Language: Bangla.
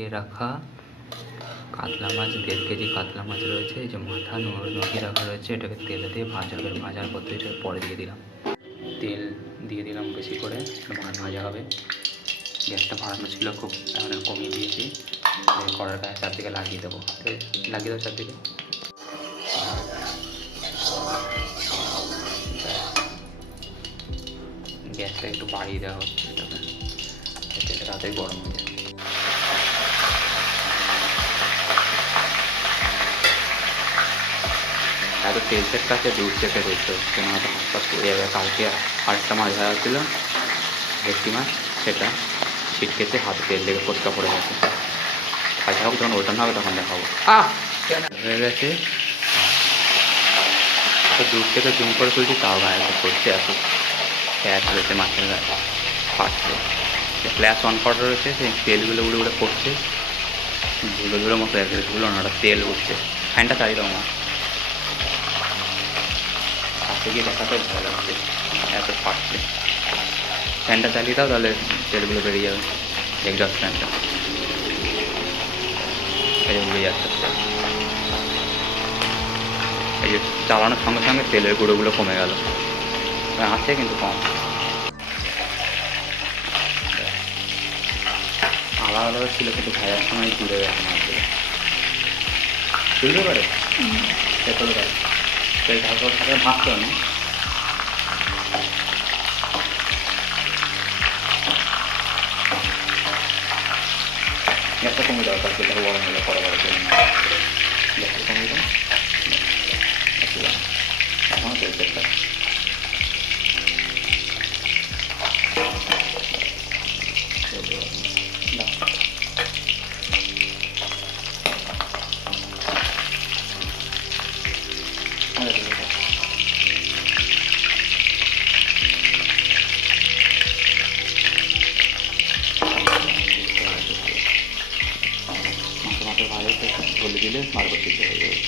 মাখিয়ে রাখা কাতলা মাছ 1.5 কেজি কাতলা মাছ রয়েছে। এই যে মাথা নখিয়ে রাখা রয়েছে, এটাকে তেলে দিয়ে ভাজা হবে। ভাজার পদ্ধতিটা পরে দিয়ে দিলাম। তেল দিয়ে দিলাম বেশি করে, ভাজা হবে। গ্যাসটা বাড়ানো ছিল খুব, এখন কমিয়ে দিয়েছি। কড়ার গায়ে চারদিকে লাগিয়ে দেবো, লাগিয়ে দেবো চারদিকে। গ্যাসটা একটু বাড়িয়ে দেওয়া হচ্ছে, এটাকে এতে তাড়াতাড়ি গরম হয়ে যায়। এত তেলসের কাছে দূর থেকে দেখতে হচ্ছে না, হয়তো হাত পাত পড়ে যাবে। কালকে আরেকটা মাছ ধরা ছিল, ভেটকি মাছ, সেটা ছিটকেছে, হাতে তেল লেগে ফোসকা পড়ে গেছে। ভাজা হোক, যখন ওজন হবে তখন দেখাবো। হয়ে গেছে। দূর থেকে জুম করে তুলছি, তাও গায়ে করছে, এত ফ্যাট রয়েছে মাছের গায়ে, ফাটছে। ফ্ল্যাশ অন করা রয়েছে, সেই তেলগুলো উড়ে উড়ে পড়ছে, ধুলো ধুলো মতো ধুলো না, ওটা তেল উঠছে। ফ্যানটা চালিয়ে দাও না, কাছে গিয়ে দেখাতেও ভালো লাগছে, এত ফাটছে। ফ্যানটা চালিয়ে দাও, তাহলে তেলগুলো বেরিয়ে যাবে। এক্সস্ট ফ্যানটা এই যে উড়ে যাচ্ছে, এই যে চালানোর সঙ্গে সঙ্গে তেলের গুঁড়োগুলো কমে গেল, আছে কিন্তু কম। আলাদা আলাদা ছিল, কিন্তু ভাজার সময় জুড়ে গেছে মাছগুলো। তুলতে পারে, সে তুলতে পারে, তেল ঢাকার সাথে ভাজতে হবে না। গ্যাসটা কমে দেওয়া, তার তেলটা গরম হলে পরে বড় করে গ্যাসটা কমে দাও। এখন তেল তেলটা মাথা ভালো করে ধরে দিলে বারবার দিতে হয়ে যাবে।